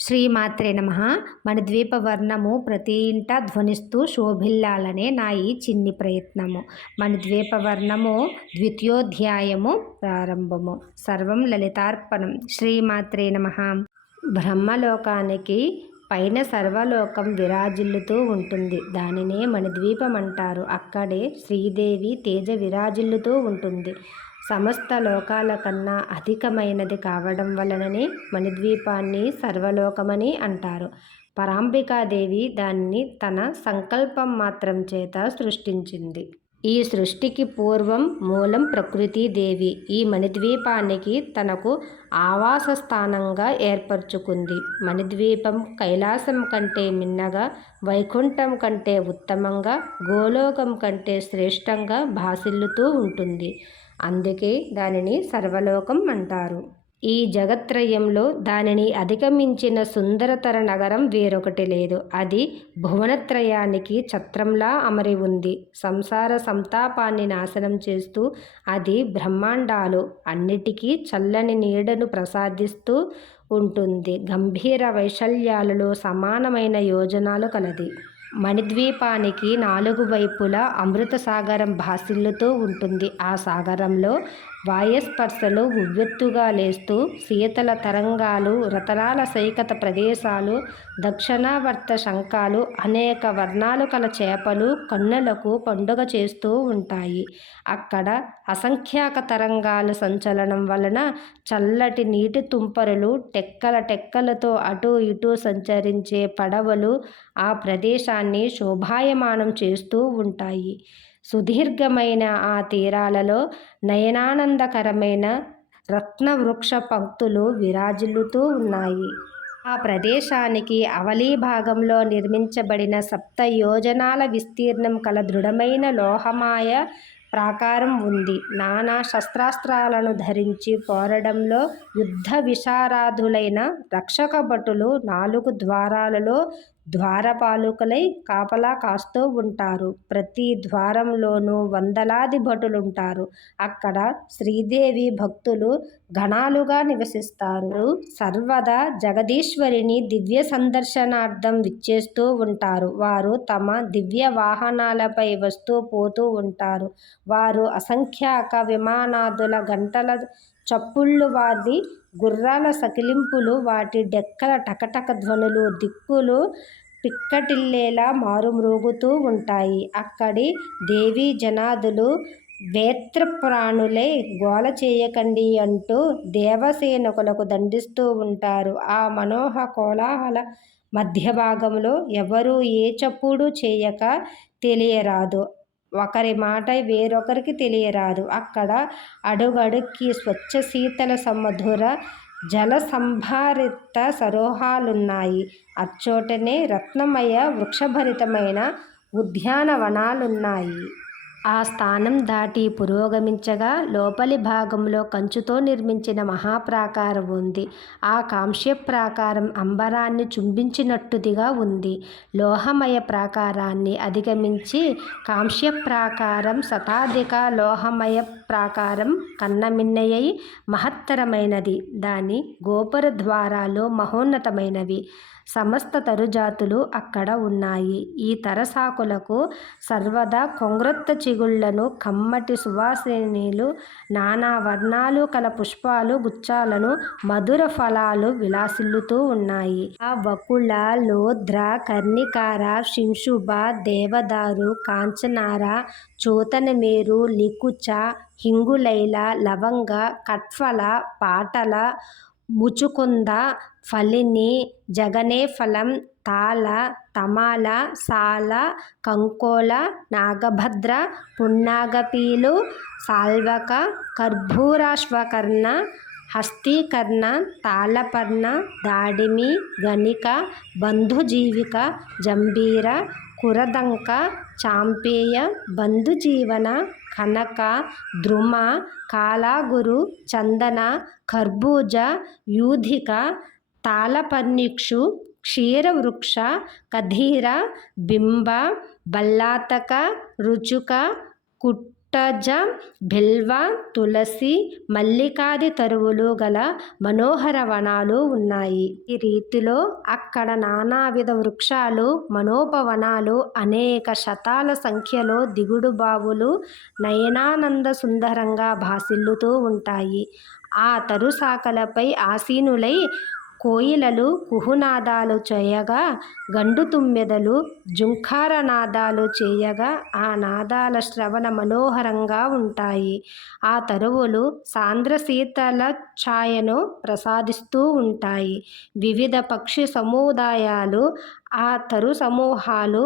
శ్రీమాత్రే నమ. మన ద్వీపవర్ణము ప్రతి ఇంట ధ్వనిస్తూ శోభిల్లాలనే నా ఈ చిన్ని ప్రయత్నము. మన ద్వీపవర్ణము ద్వితీయోధ్యాయము ప్రారంభము. సర్వం లలితార్పణం. శ్రీమాత్రే నమ. బ్రహ్మలోకానికి పైన సర్వలోకం విరాజిల్లుతూ ఉంటుంది. దానినే మన ద్వీపం అంటారు అక్కడే శ్రీదేవి తేజ విరాజిల్లుతూ ఉంటుంది. సమస్త లోకాల కన్నా అధికమైనది కావడం వలననే మణిద్వీపాన్ని సర్వలోకమని అంటారు. పరాంబికాదేవి దాన్ని తన సంకల్పం మాత్రం చేత సృష్టించింది. ఈ సృష్టికి పూర్వం మూలం ప్రకృతిదేవి ఈ మణిద్వీపానికి తనకు ఆవాస స్థానంగా ఏర్పరచుకుంది. మణిద్వీపం కైలాసం కంటే మిన్నగా వైకుంఠం కంటే ఉత్తమంగా గోలోకం కంటే శ్రేష్టంగా భాసిల్లుతూ ఉంటుంది. అందుకే దానిని సర్వలోకం అంటారు. ఈ జగత్రయంలో దానిని అధిగమించిన సుందరతర నగరం వేరొకటి లేదు. అది భువనత్రయానికి ఛత్రంలా అమరి ఉంది. సంసార సంతాపాన్ని నాశనం చేస్తూ అది బ్రహ్మాండాలు అన్నిటికీ చల్లని నీడను ప్రసాదిస్తూ ఉంటుంది. గంభీర వైశల్యాలలో సమానమైన యోజనాలు కలది. మణిద్వీపానికి నాలుగు వైపులా అమృత సాగరం భాసిల్లుతూ ఉంటుంది. ఆ సాగరంలో వాయస్పర్శలు ఉవ్వెత్తుగా లేస్తూ శీతల తరంగాలు రతనాల సైకత ప్రదేశాలు దక్షిణావర్త శంఖాలు అనేక వర్ణాలు కల చేపలు కన్నులకు పండుగ చేస్తూ ఉంటాయి. అక్కడ అసంఖ్యాక తరంగాల సంచలనం వలన చల్లటి నీటి తుంపరులు టెక్కల టెక్కలతో అటు ఇటు సంచరించే పడవలు ఆ ప్రదేశాన్ని శోభాయమానం చేస్తూ ఉంటాయి. సుదీర్ఘమైన ఆ తీరాలలో నయనానందకరమైన రత్నవృక్ష పంక్తులు విరాజిల్లుతూ ఉన్నాయి. ఆ ప్రదేశానికి అవలీ భాగంలో నిర్మించబడిన సప్త యోజనాల విస్తీర్ణం కల దృఢమైన లోహమాయ ప్రాకారం ఉంది. నానా శస్త్రాస్త్రాలను ధరించి పోరడంలో యుద్ధ విశారాధులైన రక్షక భటులు నాలుగు ద్వారాలలో ద్వారపాలకులై కాపలా కాస్తూ ఉంటారు. ప్రతి ద్వారంలోనూ వందలాది భటులుంటారు. అక్కడ శ్రీదేవి భక్తులు గణాలుగా నివసిస్తారు. సర్వదా జగదీశ్వరిని దివ్య సందర్శనార్థం విచ్చేస్తూ ఉంటారు. వారు తమ దివ్య వాహనాలపై వస్తూ పోతూ ఉంటారు. వారు అసంఖ్యాక విమానాదుల గంటల చప్పుళ్ళు వారి గుర్రాల సకిలింపులు వాటి డెక్కల టకటక ధ్వనులు దిక్కులు పిక్కటిల్లేలా మారుమ్రోగుతూ ఉంటాయి. అక్కడి దేవీ జనాదులు వేత్రప్రాణులై గోల చేయకండి అంటూ దేవసేనకులకు దండిస్తూ ఉంటారు. ఆ మనోహ కోలాహల మధ్య భాగంలో ఎవరూ ఏ చప్పుడు చేయక తెలియరాదు. ఒకరి మాట వేరొకరికి తెలియరాదు. అక్కడ అడుగడుక్కి స్వచ్ఛ శీతల సమధుర జల సంభారిత సరోహాలున్నాయి. అచ్చోటనే రత్నమయ వృక్షభరితమైన ఉద్యానవనాలున్నాయి. ఆ స్థానం దాటి పురోగమించగా లోపలి భాగంలో కంచుతో నిర్మించిన మహాప్రాకారం ఉంది. ఆ కాంస్య ప్రాకారం అంబరాన్ని చుంబించినట్టుదిగా ఉంది. లోహమయ ప్రాకారాన్ని అధిగమించి కాంస్య ప్రాకారం శతాధిక లోహమయ ప్రాకారం కన్నమిన్నయ్యై మహత్తరమైనది. దాని గోపుర ద్వారాలు మహోన్నతమైనవి. సమస్త తరుజాతులు అక్కడ ఉన్నాయి. ఈ తరసాకులకు సర్వదా కొంగ్రొత్త చిగుళ్ళను కమ్మటి సువాసినీలు నానా వర్ణాలు కల పుష్పాలు గుచ్చాలను మధుర ఫలాలు విలాసిల్లుతూ ఉన్నాయి. ఆ వకుళ లోద్ర కర్ణికార శింశుభ దేవదారు కాంచనార చూతనమేరు లికుచ హింగులైల లవంగ కట్ఫల పాటల ముచుకుంద ఫలిని జగనేఫలం తాళ తమాల సాల కంకోల నాగభద్ర పున్నాగపీలు సాల్వక కర్భూరాశ్వకర్ణ హస్తీకర్ణ తాళపర్ణ దాడిమి గణిక బంధుజీవిక జంబీర కురదంక చాంపేయ బంధుజీవన కనక ద్రుమ కాలాగురు చందన కర్బూజ యూధిక తాళపర్ణిక్షు క్షీరవృక్ష కధీర బింబ బల్లాతక రుచుక కుట్ పుట్టజ బిల్వ తులసి మల్లికాది తరువులు గల మనోహర వనాలు ఉన్నాయి. ఈ రీతిలో అక్కడ నానావిధ వృక్షాలు మనోపవనాలు అనేక శతాల సంఖ్యలో దిగుడు బావులు నయనానంద సుందరంగా భాసిల్లుతూ ఉంటాయి. ఆ తరుసాకలపై ఆసీనులై కోయిలలు కుహునాదాలు చేయగా గండు తుమ్మెదలు జుంఖార నాదాలు చేయగా ఆ నాదాల శ్రవణ మనోహరంగా ఉంటాయి. ఆ తరువులు సాంద్ర శీతల ఛాయను ప్రసాదిస్తూ ఉంటాయి. వివిధ పక్షి సముదాయాలు ఆ తరు సమూహాలు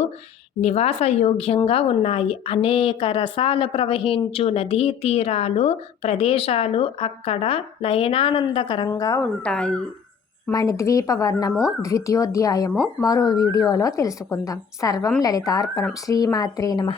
నివాసయోగ్యంగా ఉన్నాయి. అనేక రసాలు ప్రవహించు నదీ తీరాలు ప్రదేశాలు అక్కడ నయనానందకరంగా ఉంటాయి. మణిద్వీప వర్ణము ద్వితీయోధ్యాయము. మరో వీడియోలో తెలుసుకుందాం. సర్వం లలితార్పణం. శ్రీమాత్రే నమ.